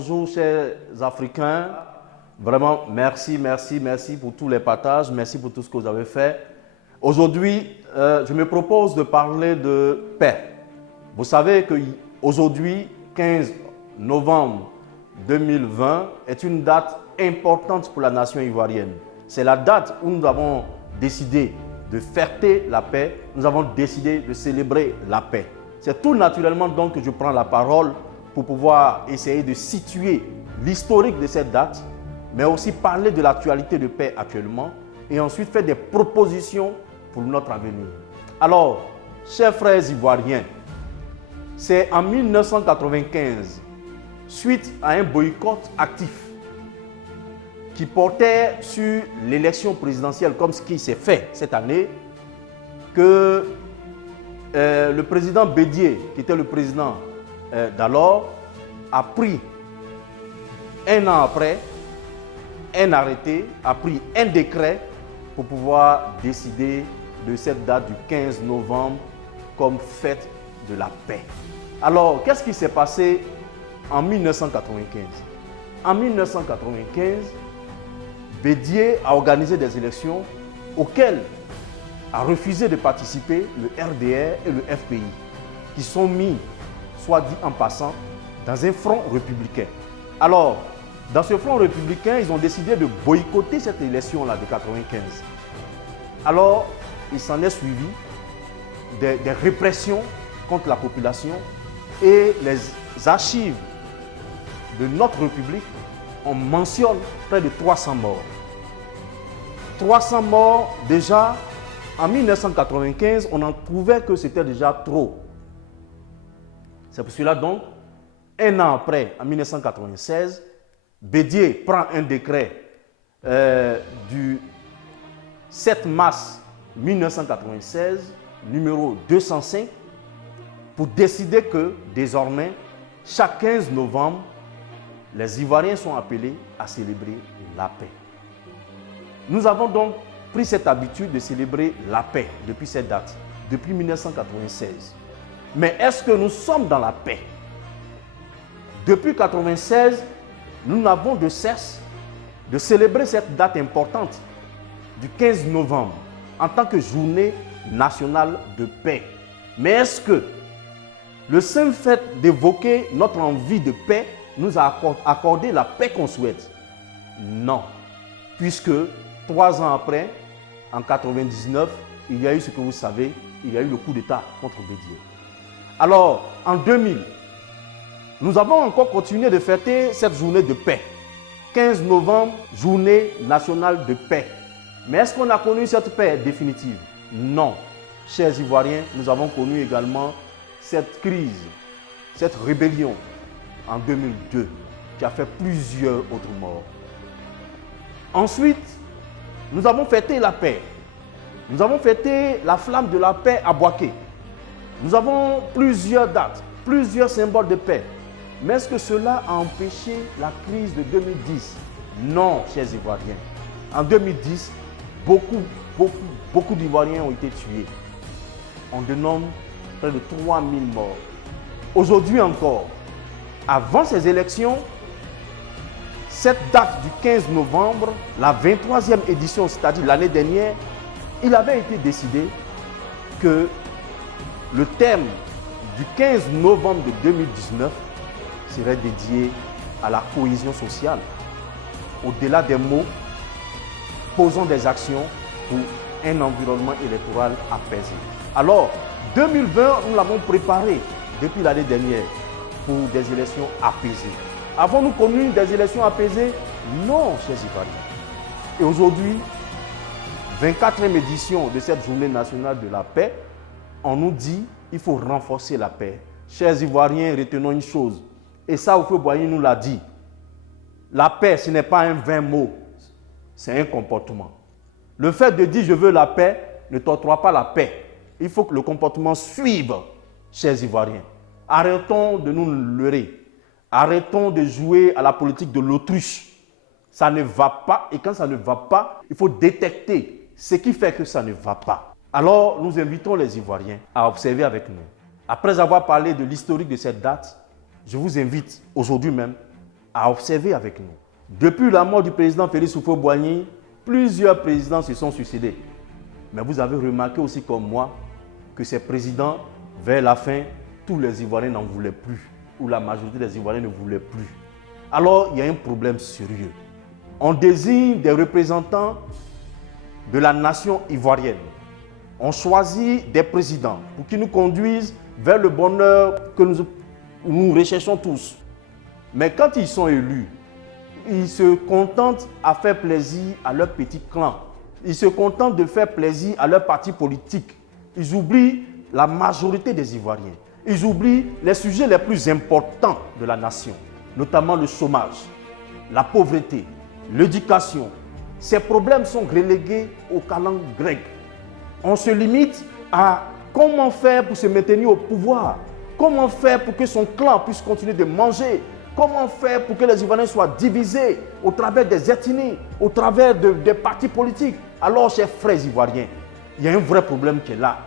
bonjour chers Africains. Vraiment, merci pour tous les partages, merci pour tout ce que vous avez fait. Aujourd'hui, je me propose de parler de paix. Vous savez qu'aujourd'hui, 15 novembre 2020, est une date importante pour la nation ivoirienne. C'est la date où nous avons décidé de fêter la paix, nous avons décidé de célébrer la paix. C'est tout naturellement donc que je prends la parole pour pouvoir essayer de situer l'historique de cette date, mais aussi parler de l'actualité de paix actuellement et ensuite faire des propositions pour notre avenir. Alors, chers frères ivoiriens, c'est en 1995, suite à un boycott actif qui portait sur l'élection présidentielle comme ce qui s'est fait cette année, que le président Bédié, qui était le président d'alors, a pris un an après un arrêté, a pris un décret pour pouvoir décider de cette date du 15 novembre comme fête de la paix. Alors, qu'est-ce qui s'est passé en 1995? En 1995, Bédié a organisé des élections auxquelles a refusé de participer le RDR et le FPI, qui sont mis, soit dit en passant, dans un front républicain. Alors, dans ce front républicain, ils ont décidé de boycotter cette élection-là de 1995. Alors, il s'en est suivi des répressions contre la population et les archives de notre République, on mentionne près de 300 morts. 300 morts déjà. En 1995, on en trouvait que c'était déjà trop. C'est pour cela donc, un an après, en 1996, Bédié prend un décret du 7 mars 1996, numéro 205, pour décider que désormais, chaque 15 novembre, les Ivoiriens sont appelés à célébrer la paix. Nous avons donc pris cette habitude de célébrer la paix depuis cette date, depuis 1996. Mais est-ce que nous sommes dans la paix? Depuis 1996, nous n'avons de cesse de célébrer cette date importante du 15 novembre en tant que journée nationale de paix. Mais est-ce que le simple fait d'évoquer notre envie de paix nous a accordé la paix qu'on souhaite? Non, puisque 3 ans après, en 1999, il y a eu ce que vous savez, il y a eu le coup d'État contre Bédié. Alors, en 2000, nous avons encore continué de fêter cette journée de paix. 15 novembre, journée nationale de paix. Mais est-ce qu'on a connu cette paix définitive? Non. Chers Ivoiriens, nous avons connu également cette crise, cette rébellion en 2002 qui a fait plusieurs autres morts. Ensuite, nous avons fêté la paix. Nous avons fêté la flamme de la paix à Boaké. Nous avons plusieurs dates, plusieurs symboles de paix. Mais est-ce que cela a empêché la crise de 2010? Non, chers Ivoiriens. En 2010, beaucoup d'Ivoiriens ont été tués. On dénombre près de 3000 morts. Aujourd'hui encore, avant ces élections, cette date du 15 novembre, la 23e édition, c'est-à-dire l'année dernière, il avait été décidé que le thème du 15 novembre de 2019 serait dédié à la cohésion sociale. Au-delà des mots, posons des actions pour un environnement électoral apaisé. Alors, 2020, nous l'avons préparé depuis l'année dernière pour des élections apaisées. Avons-nous connu des élections apaisées? Non, chers Ivoiriens. Et aujourd'hui, 24e édition de cette journée nationale de la paix, on nous dit qu'il faut renforcer la paix. Chers Ivoiriens, retenons une chose, et ça, Houphouët-Boigny nous l'a dit. La paix, ce n'est pas un vain mot, c'est un comportement. Le fait de dire « je veux la paix » ne t'octroie pas la paix. Il faut que le comportement suive, chers Ivoiriens. Arrêtons de nous leurrer. Arrêtons de jouer à la politique de l'autruche. Ça ne va pas, et quand ça ne va pas, il faut détecter ce qui fait que ça ne va pas. Alors, nous invitons les Ivoiriens à observer avec nous. Après avoir parlé de l'historique de cette date, je vous invite aujourd'hui même à observer avec nous. Depuis la mort du président Félix Houphouët-Boigny, plusieurs présidents se sont suicidés. Mais vous avez remarqué aussi comme moi que ces présidents, vers la fin, tous les Ivoiriens n'en voulaient plus, ou la majorité des Ivoiriens ne voulaient plus. Alors, il y a un problème sérieux. On désigne des représentants de la nation ivoirienne. On choisit des présidents pour qu'ils nous conduisent vers le bonheur que nous recherchons tous. Mais quand ils sont élus, ils se contentent à faire plaisir à leur petit clan. Ils se contentent de faire plaisir à leur parti politique. Ils oublient la majorité des Ivoiriens. Ils oublient les sujets les plus importants de la nation, notamment le chômage, la pauvreté, l'éducation. Ces problèmes sont relégués aux calendes grecs. On se limite à comment faire pour se maintenir au pouvoir, comment faire pour que son clan puisse continuer de manger, comment faire pour que les Ivoiriens soient divisés au travers des ethnies, au travers des partis politiques. Alors, chers frères ivoiriens, il y a un vrai problème qui est là.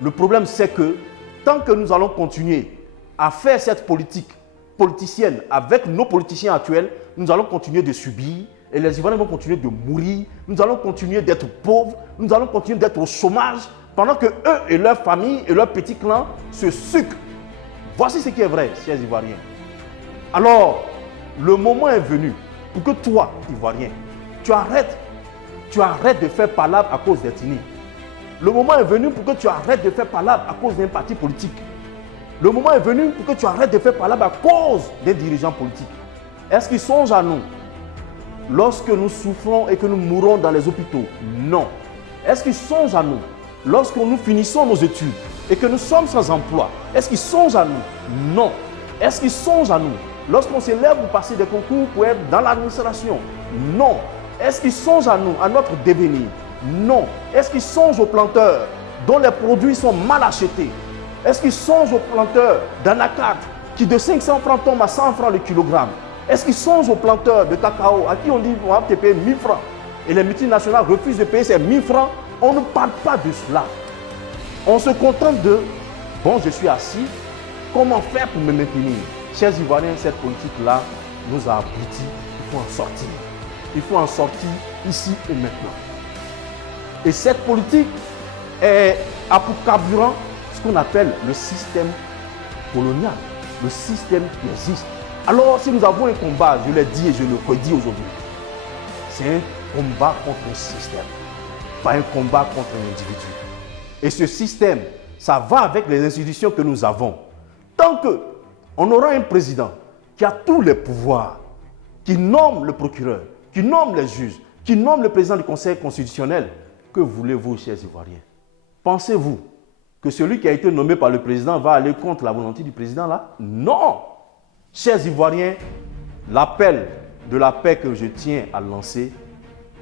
Le problème, c'est que tant que nous allons continuer à faire cette politique politicienne avec nos politiciens actuels, nous allons continuer de subir et les Ivoiriens vont continuer de mourir. Nous allons continuer d'être pauvres, nous allons continuer d'être au chômage pendant que eux et leurs familles et leurs petits clans se sucrent. Voici ce qui est vrai, chers Ivoiriens. Alors, le moment est venu pour que toi, Ivoirien, tu arrêtes de faire palabre à cause d'ethnie. Le moment est venu pour que tu arrêtes de faire palabre à cause d'un parti politique. Le moment est venu pour que tu arrêtes de faire palabre à cause des dirigeants politiques. Est-ce qu'ils songent à nous lorsque nous souffrons et que nous mourons dans les hôpitaux? Non. Est-ce qu'ils songent à nous lorsque nous finissons nos études et que nous sommes sans emploi? Est-ce qu'ils songent à nous? Non. Est-ce qu'ils songent à nous lorsqu'on s'élève pour passer des concours pour être dans l'administration? Non. Est-ce qu'ils songent à nous, à notre devenir? Non. Est-ce qu'ils songent aux planteurs dont les produits sont mal achetés? Est-ce qu'ils songent aux planteurs d'anacarde qui de 500 francs tombent à 100 francs le kilogramme? Est-ce qu'ils songent aux planteurs de cacao à qui on dit on va te payer 1000 francs et les multinationales refusent de payer ces 1000 francs? On ne parle pas de cela. On se contente de bon, je suis assis, comment faire pour me maintenir? Chers Ivoiriens, cette politique-là nous a abouti. Il faut en sortir. Il faut en sortir ici et maintenant. Et cette politique a pour carburant ce qu'on appelle le système colonial, le système qui existe. Alors, si nous avons un combat, je l'ai dit et je le redis aujourd'hui, c'est un combat contre un système, pas un combat contre un individu. Et ce système, ça va avec les institutions que nous avons. Tant qu'on aura un président qui a tous les pouvoirs, qui nomme le procureur, qui nomme les juges, qui nomme le président du Conseil constitutionnel, que voulez-vous, chers Ivoiriens? Pensez-vous que celui qui a été nommé par le président va aller contre la volonté du président là? Non! Chers Ivoiriens, l'appel de la paix que je tiens à lancer,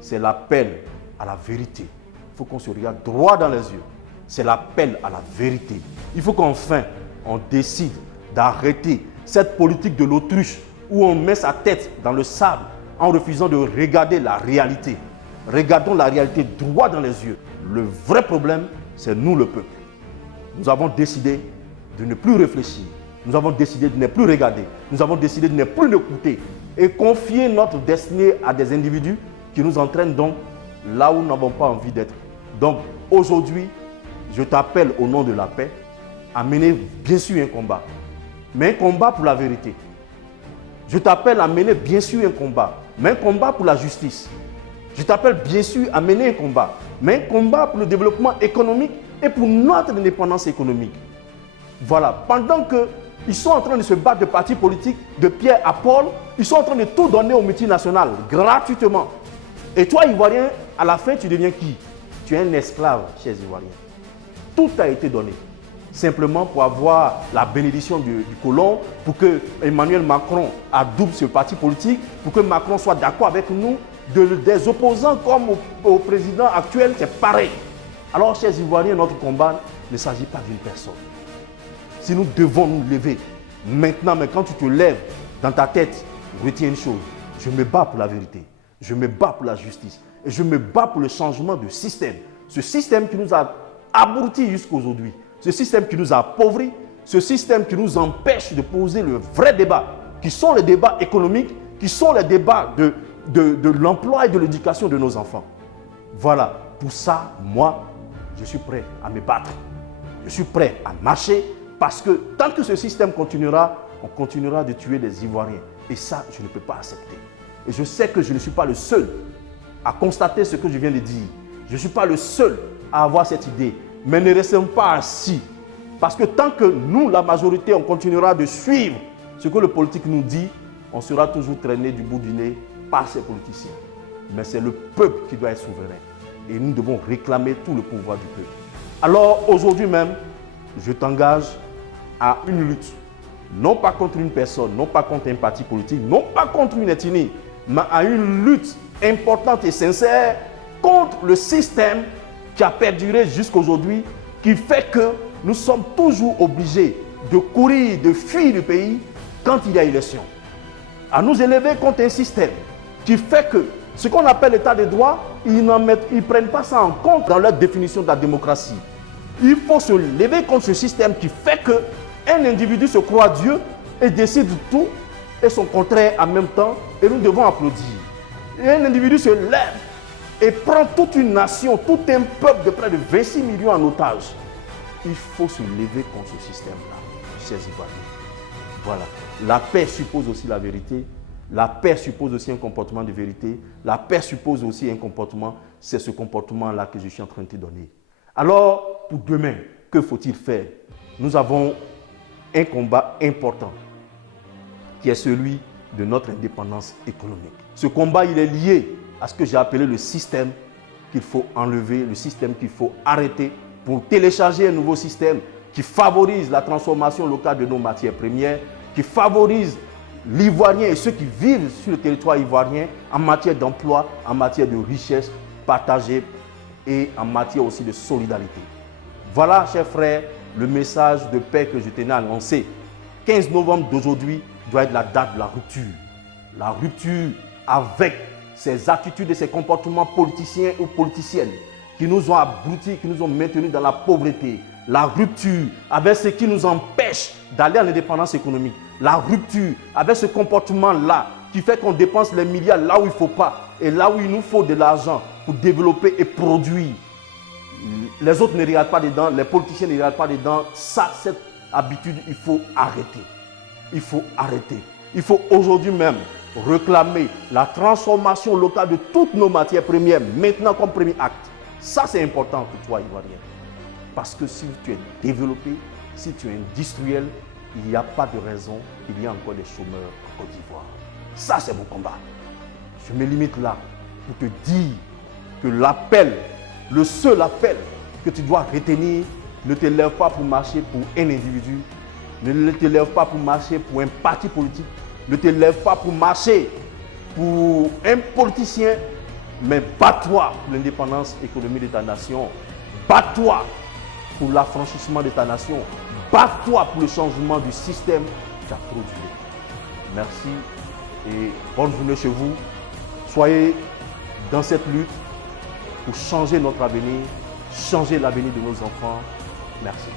c'est l'appel à la vérité. Il faut qu'on se regarde droit dans les yeux. C'est l'appel à la vérité. Il faut qu'enfin, on décide d'arrêter cette politique de l'autruche où on met sa tête dans le sable en refusant de regarder la réalité. Regardons la réalité droit dans les yeux. Le vrai problème, c'est nous le peuple. Nous avons décidé de ne plus réfléchir. Nous avons décidé de ne plus regarder. Nous avons décidé de ne plus écouter et confier notre destinée à des individus qui nous entraînent donc là où nous n'avons pas envie d'être. Donc aujourd'hui, je t'appelle au nom de la paix à mener bien sûr un combat, mais un combat pour la vérité. Je t'appelle à mener bien sûr un combat, mais un combat pour la justice. Je t'appelle bien sûr à mener un combat, mais un combat pour le développement économique et pour notre indépendance économique. Voilà, pendant qu'ils sont en train de se battre de partis politiques, de Pierre à Paul, ils sont en train de tout donner aux multinationales, gratuitement. Et toi, Ivoirien, à la fin, tu deviens qui? Tu es un esclave, chers Ivoiriens. Tout a été donné, simplement pour avoir la bénédiction du colon, pour que Emmanuel Macron adoube ce parti politique, pour que Macron soit d'accord avec nous. Des opposants comme au président actuel, c'est pareil. Alors, chers Ivoiriens, notre combat ne s'agit pas d'une personne. Si nous devons nous lever maintenant, mais quand tu te lèves dans ta tête, retiens une chose, je me bats pour la vérité, je me bats pour la justice, et je me bats pour le changement de système. Ce système qui nous a abrutis jusqu'à aujourd'hui, ce système qui nous a appauvris, ce système qui nous empêche de poser le vrai débat, qui sont les débats économiques, qui sont les débats de l'emploi et de l'éducation de nos enfants. Voilà, pour ça, moi, je suis prêt à me battre. Je suis prêt à marcher parce que tant que ce système continuera, on continuera de tuer des Ivoiriens. Et ça, je ne peux pas accepter. Et je sais que je ne suis pas le seul à constater ce que je viens de dire. Je ne suis pas le seul à avoir cette idée. Mais ne restons pas assis. Parce que tant que nous, la majorité, on continuera de suivre ce que le politique nous dit, on sera toujours traîné du bout du nez par ces politiciens. Mais c'est le peuple qui doit être souverain. Et nous devons réclamer tout le pouvoir du peuple. Alors aujourd'hui même, je t'engage à une lutte. Non pas contre une personne, non pas contre un parti politique, non pas contre une ethnie, mais à une lutte importante et sincère contre le système qui a perduré jusqu'aujourd'hui, qui fait que nous sommes toujours obligés de courir, de fuir le pays quand il y a élection. À nous élever contre un système qui fait que ce qu'on appelle l'état de droit, ils ne prennent pas ça en compte dans leur définition de la démocratie. Il faut se lever contre ce système qui fait qu'un individu se croit Dieu et décide tout et son contraire en même temps, et nous devons applaudir. Et un individu se lève et prend toute une nation, tout un peuple de près de 26 millions en otage. Il faut se lever contre ce système-là, chers Ivoiriens. Voilà. La paix suppose aussi la vérité. La paix suppose aussi un comportement de vérité. La paix suppose aussi un comportement. C'est ce comportement-là que je suis en train de te donner. Alors, pour demain, que faut-il faire? Nous avons un combat important qui est celui de notre indépendance économique. Ce combat, il est lié à ce que j'ai appelé le système qu'il faut enlever, le système qu'il faut arrêter pour télécharger un nouveau système qui favorise la transformation locale de nos matières premières, qui favorise l'Ivoirien et ceux qui vivent sur le territoire ivoirien en matière d'emploi, en matière de richesse partagée et en matière aussi de solidarité. Voilà, chers frères, le message de paix que je tenais à annoncer. 15 novembre d'aujourd'hui doit être la date de la rupture. La rupture avec ces attitudes et ces comportements politiciens ou politiciennes qui nous ont abrutis, qui nous ont maintenus dans la pauvreté. La rupture avec ce qui nous empêche d'aller en indépendance économique. La rupture avec ce comportement-là qui fait qu'on dépense les milliards là où il ne faut pas et là où il nous faut de l'argent pour développer et produire. Les autres ne regardent pas dedans, les politiciens ne regardent pas dedans. Ça, cette habitude, il faut arrêter. Il faut arrêter. Il faut aujourd'hui même réclamer la transformation locale de toutes nos matières premières, maintenant comme premier acte. Ça, c'est important pour toi, Ivoirien. Parce que si tu es développé, si tu es industriel, il n'y a pas de raison qu'il y ait encore des chômeurs en Côte d'Ivoire. Ça, c'est mon combat. Je me limite là pour te dire que l'appel, le seul appel que tu dois retenir, ne te lève pas pour marcher pour un individu, ne te lève pas pour marcher pour un parti politique, ne te lève pas pour marcher pour un politicien, mais bats-toi pour l'indépendance économique de ta nation. Bats-toi pour l'affranchissement de ta nation. Bats-toi pour le changement du système qui a produit. Merci et bonne journée chez vous. Soyez dans cette lutte pour changer notre avenir, changer l'avenir de nos enfants. Merci.